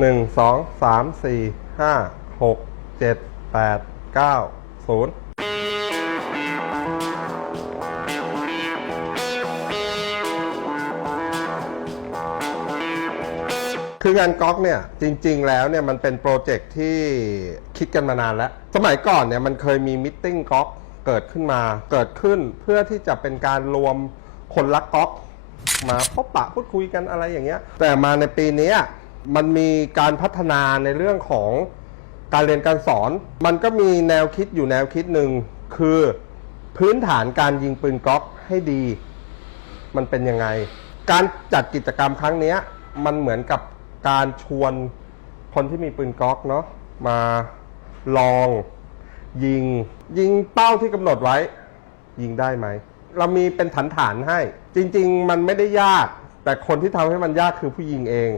1 2 3 4 5 6 7 8 9 0คืองานก๊อกเนี่ยจริงๆแล้วเนี่ยมันเป็นโปรเจกต์ที่คิดกันมานานแล้วสมัยก่อนเนี่ยมันเคยมีมิทติ้งก๊อกเกิดขึ้นเพื่อที่จะเป็นการรวมคนรักก๊อกมาพบปะพูดคุยกันอะไรอย่างเงี้ยแต่มาในปีนี้มันมีการพัฒนาในเรื่องของการเรียนการสอนมันก็มีแนวคิดอยู่แนวคิดหนึ่งคือพื้นฐานการยิงปืนก๊อกให้ดีมันเป็นยังไงการจัดกิจกรรมครั้งนี้มันเหมือนกับการชวนคนที่มีปืนก๊อกเนาะมาลองยิงเป้าที่กำหนดไว้ยิงได้ไหมเรามีเป็นฐานให้จริงๆมันไม่ได้ยากแต่คนที่ทำให้มันยากคือผู้ยิงเอง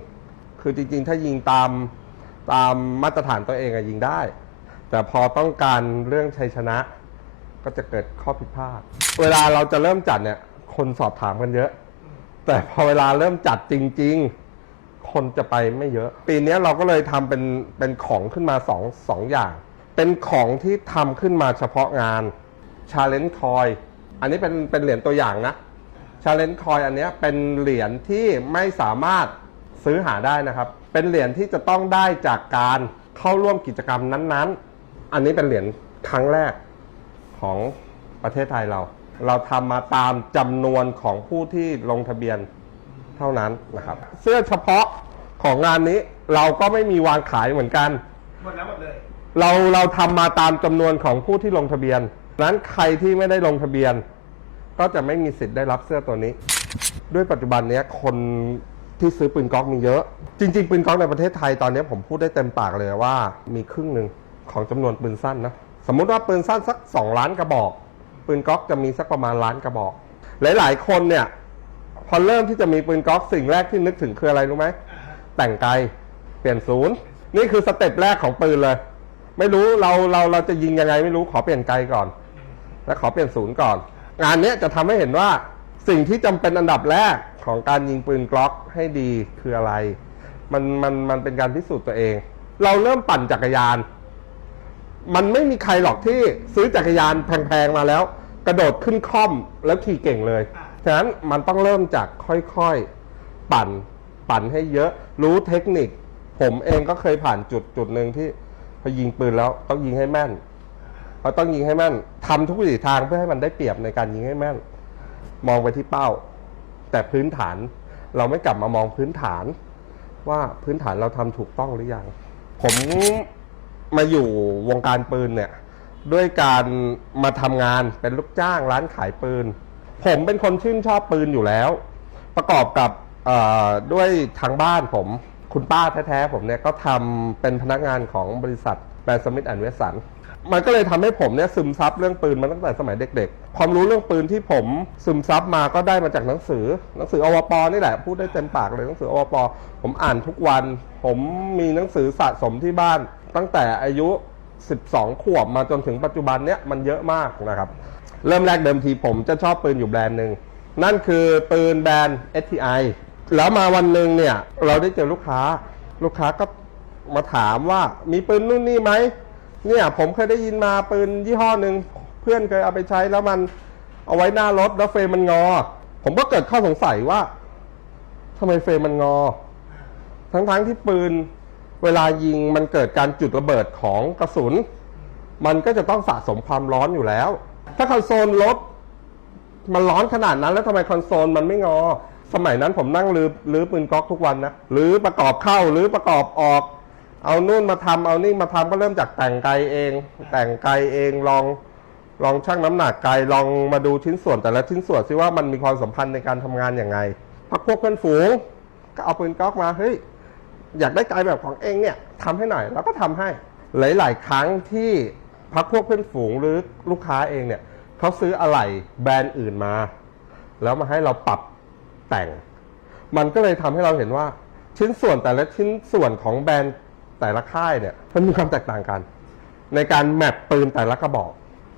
คือจริงๆถ้ายิงตามมาตรฐานตัวเองยิงได้แต่พอต้องการเรื่องชัยชนะก็จะเกิดข้อผิดพลาดเวลาเราจะเริ่มจัดเนี่ยคนสอบถามกันเยอะแต่พอเวลาเริ่มจัดจริงๆคนจะไปไม่เยอะปีนี้เราก็เลยทำเป็นของขึ้นมาสองอย่างเป็นของที่ทำขึ้นมาเฉพาะงาน Challenge Coin อันนี้เป็นเหรียญตัวอย่างนะ Challenge Coin อันนี้เป็นเหรียญที่ไม่สามารถซื้อหาได้นะครับเป็นเหรียญที่จะต้องได้จากการเข้าร่วมกิจกรรมนั้นๆอันนี้เป็นเหรียญครั้งแรกของประเทศไทยเราทำมาตามจำนวนของผู้ที่ลงทะเบียนเท่านั้นนะครับเสื้อเฉพาะของงานนี้เราก็ไม่มีวางขายเหมือนกันหมดเลยเราทำมาตามจำนวนของผู้ที่ลงทะเบียนนั้นใครที่ไม่ได้ลงทะเบียนก็จะไม่มีสิทธิ์ได้รับเสื้อตัวนี้ด้วยปัจจุบันนี้คนที่ซื้อปืนก๊อกมีเยอะจริงๆปืนก๊อกในประเทศไทยตอนนี้ผมพูดได้เต็มปากเลยว่ามีครึ่งหนึ่งของจำนวนปืนสั้นนะสมมุติว่าปืนสั้นสัก2 ล้านกระบอกปืนก๊อกจะมีสักประมาณ1 ล้านกระบอกหลายๆคนเนี่ยพอเริ่มที่จะมีปืนก๊อกสิ่งแรกที่นึกถึงคืออะไรรู้ไหมแต่งไกลเปลี่ยนศูนย์นี่คือสเต็ปแรกของปืนเลยไม่รู้เราจะยิงยังไงไม่รู้ขอเปลี่ยนไกลก่อนและขอเปลี่ยนศูนย์ก่อนงานนี้จะทำให้เห็นว่าสิ่งที่จำเป็นอันดับแรกของการยิงปืนกล็อกให้ดีคืออะไรมันเป็นการพิสูจน์ตัวเองเราเริ่มปั่นจักรยานมันไม่มีใครหรอกที่ซื้อจักรยานแพงๆมาแล้วกระโดดขึ้นค่อมแล้วขี่เก่งเลยฉะนั้นมันต้องเริ่มจากค่อยๆปั่นให้เยอะรู้เทคนิคผมเองก็เคยผ่านจุดหนึ่งที่พอยิงปืนแล้วต้องยิงให้แม่นเราต้องยิงให้แม่นทำทุกวิถีทางเพื่อให้มันได้เปรียบในการยิงให้แม่นมองไปที่เป้าแต่พื้นฐานเราไม่กลับมามองพื้นฐานว่าพื้นฐานเราทำถูกต้องหรือยังผมมาอยู่วงการปืนเนี่ยด้วยการมาทำงานเป็นลูกจ้างร้านขายปืนผมเป็นคนชื่นชอบปืนอยู่แล้วประกอบกับด้วยทางบ้านผมคุณป้าแท้ๆผมเนี่ยก็ทำเป็นพนักงานของบริษัทแบรนด์สมิธแอนด์เวสสันมันก็เลยทำให้ผมเนี่ยซึมซับเรื่องปืนมาตั้งแต่สมัยเด็กๆความรู้เรื่องปืนที่ผมซึมซับมาก็ได้มาจากหนังสืออวป.นี่แหละพูดได้เต็มปากเลยหนังสืออวป.ผมอ่านทุกวันผมมีหนังสือสะสมที่บ้านตั้งแต่อายุ12 ขวบมาจนถึงปัจจุบันเนี้ยมันเยอะมากนะครับเริ่มแรกเดิมทีผมจะชอบปืนอยู่แบรนด์หนึ่งนั่นคือปืนแบรนด์ STI แล้วมาวันหนึ่งเนี่ยเราได้เจอลูกค้าก็มาถามว่ามีปืนนู่นนี่ไหมเนี่ยผมเคยได้ยินมาปืนยี่ห้อหนึ่งเพื่อนเคยเอาไปใช้แล้วมันเอาไว้หน้ารถแล้วเฟรมมันงอผมก็เกิดข้อสงสัยว่าทำไมเฟรมมันงอทั้งที่ปืนเวลายิงมันเกิดการจุดระเบิดของกระสุนมันก็จะต้องสะสมความร้อนอยู่แล้วถ้าคอนโซลรถมันร้อนขนาดนั้นแล้วทำไมคอนโซลมันไม่งอสมัยนั้นผมนั่งรื้อปืนก๊อกทุกวันนะหรือประกอบเข้าหรือประกอบออกเอานู่นมาทำเอานี่มาทำก็เริ่มจากแต่งไกเองลองชั่งน้ำหนักไกลองมาดูชิ้นส่วนแต่ละชิ้นส่วนซิว่ามันมีความสัมพันธ์ในการทำงานอย่างไงพักพวกเพื่อนฝูงก็เอาปืนก๊อกมาเฮ้ยอยากได้ไกลแบบของเองเนี่ยทำให้หน่อยแล้วก็ทำให้หลายๆครั้งที่พักพวกเพื่อนฝูงหรือลูกค้าเองเนี่ยเขาซื้ออะไหล่แบรนด์อื่นมาแล้วมาให้เราปรับแต่งมันก็เลยทำให้เราเห็นว่าชิ้นส่วนแต่ละชิ้นส่วนของแบรนด์แต่ละค่ายเนี่ยมันมีความแตกต่างกันในการแมปปืนแต่ละกระบอก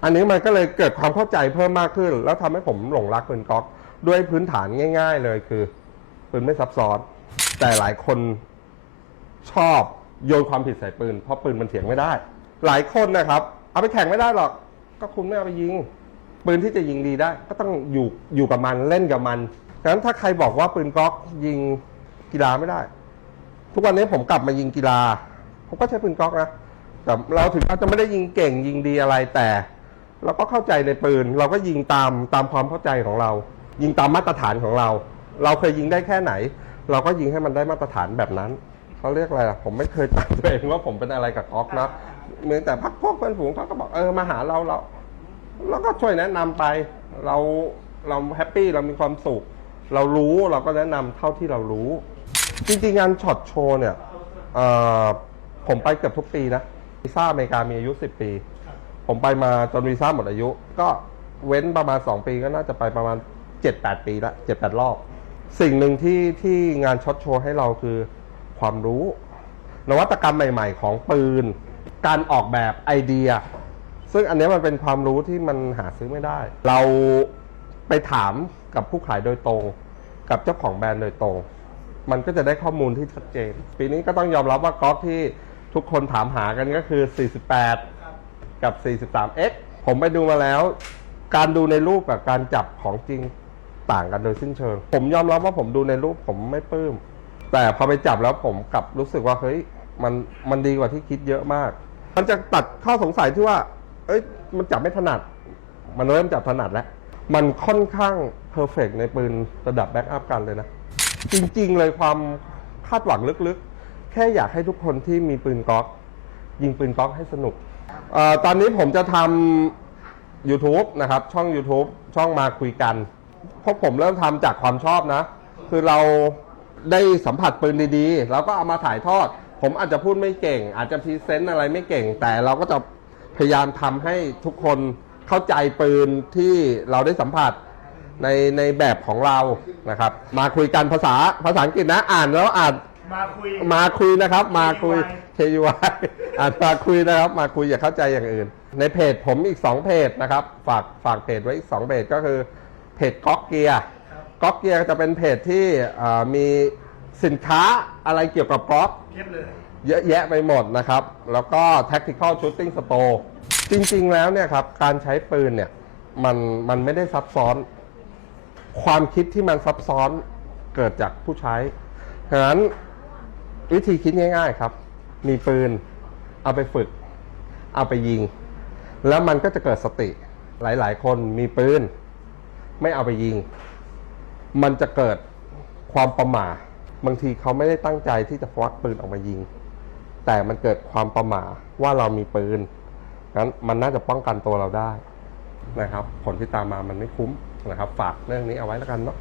อันนี้มันก็เลยเกิดความเข้าใจเพิ่มมากขึ้นแล้วทำให้ผมหลงรักปืนก๊อกด้วยพื้นฐานง่ายๆเลยคือปืนไม่ซับซ้อนแต่หลายคน ชอบโยนความผิดใส่ปืนเพราะปืนมันเถียงไม่ได้ หลายคนนะครับเอาไปแข่งไม่ได้หรอกก็คุณไม่เอาไปยิงปืนที่จะยิงดีได้ก็ต้องอยู่กับมันเล่นกับมันดังนั้นถ้าใครบอกว่าปืนกล็อกยิงกีฬาไม่ได้ทุกวันนี้ผมกลับมายิงกีฬาผมก็ใช้ปืนกล็อกนะแต่เราถึงอาจจะไม่ได้ยิงเก่งยิงดีอะไรแต่เราก็เข้าใจในปืนเราก็ยิงตามความเข้าใจของเรายิงตามมาตรฐานของเราเราเคยยิงได้แค่ไหนเราก็ยิงให้มันได้มาตรฐานแบบนั้นเขาเรียกอะไรผมไม่เคยตั้งตัวเองว่าผมเป็นอะไรกับก๊อกนะเหมือนแต่พักพวกเพื่อนฝูงเขาก็บอกมาหาเราก็ช่วยแนะนำไปเราแฮปปี้เรามีความสุขเรารู้เราก็แนะนำเท่าที่เรารู้จริงๆงานช็อตโชว์เนี่ยผมไปเกือบทุกปีนะวีซ่าอเมริกามีอายุ10 ปีผมไปมาจนวีซ่าหมดอายุก็เว้นประมาณ2 ปีก็น่าจะไปประมาณ 7-8 ปีละ 7-8 รอบสิ่งหนึ่งที่งานช็อตโชว์ให้เราคือความรู้นวัตกรรมใหม่ๆของปืนการออกแบบไอเดียซึ่งอันนี้มันเป็นความรู้ที่มันหาซื้อไม่ได้เราไปถามกับผู้ขายโดยตรงกับเจ้าของแบรนด์โดยตรงมันก็จะได้ข้อมูลที่ชัดเจนปีนี้ก็ต้องยอมรับว่าก๊อกที่ทุกคนถามหากันก็คือ48กับ43X ผมไปดูมาแล้วการดูในรูปกับการจับของจริงต่างกันโดยสิ้นเชิงผมยอมรับว่าผมดูในรูปผมไม่ปลื้มแต่พอไปจับแล้วผมกลับรู้สึกว่าเฮ้ยมันดีกว่าที่คิดเยอะมากมันจะตัดข้อสงสัยที่ว่ามันจับไม่ถนัดมันเริ่มจับถนัดแล้วมันค่อนข้างเพอร์เฟกต์ในปืนระดับแบ็กอัพกันเลยนะจริงๆเลยความคาดหวังลึกๆแค่อยากให้ทุกคนที่มีปืนก๊อกยิงปืนก๊อกให้สนุกตอนนี้ผมจะทำ YouTube นะครับช่อง YouTube ช่องมาคุยกันเพราะผมเริ่มทำจากความชอบนะคือเราได้สัมผัสปืนดีๆเราก็เอามาถ่ายทอดผมอาจจะพูดไม่เก่งอาจจะพรีเซนต์อะไรไม่เก่งแต่เราก็จะพยายามทำให้ทุกคนเข้าใจปืนที่เราได้สัมผัสในแบบของเรานะครับมาคุยกันภาษาอังกฤษนะอ่านแล้วอ่านมาคุยนะครับมาคุย KUI อ่านมาคุยนะครับมาคุยอย่าเข้าใจอย่างอื่นในเพจผมอีก2เพจนะครับฝากเพจไว้อีก2เพจก็คือเพจก๊อกเกียร์จะเป็นเพจที่มีสินค้าอะไรเกี่ยวกับก๊อกเยอะแยะไปหมดนะครับแล้วก็ Tactical Shooting Store จริงๆแล้วเนี่ยครับการใช้ปืนเนี่ยมันไม่ได้ซับซ้อนความคิดที่มันซับซ้อนเกิดจากผู้ใช้ฉะนั้นวิธีคิดง่ายๆครับมีปืนเอาไปฝึกเอาไปยิงแล้วมันก็จะเกิดสติหลายๆคนมีปืนไม่เอาไปยิงมันจะเกิดความประหม่าบางทีเขาไม่ได้ตั้งใจที่จะควักปืนออกมายิงแต่มันเกิดความประหม่าว่าเรามีปืนงั้นมันน่าจะป้องกันตัวเราได้นะครับผลที่ตามมามันไม่คุ้มนะครับฝากเรื่องนี้เอาไว้แล้วกันเนาะ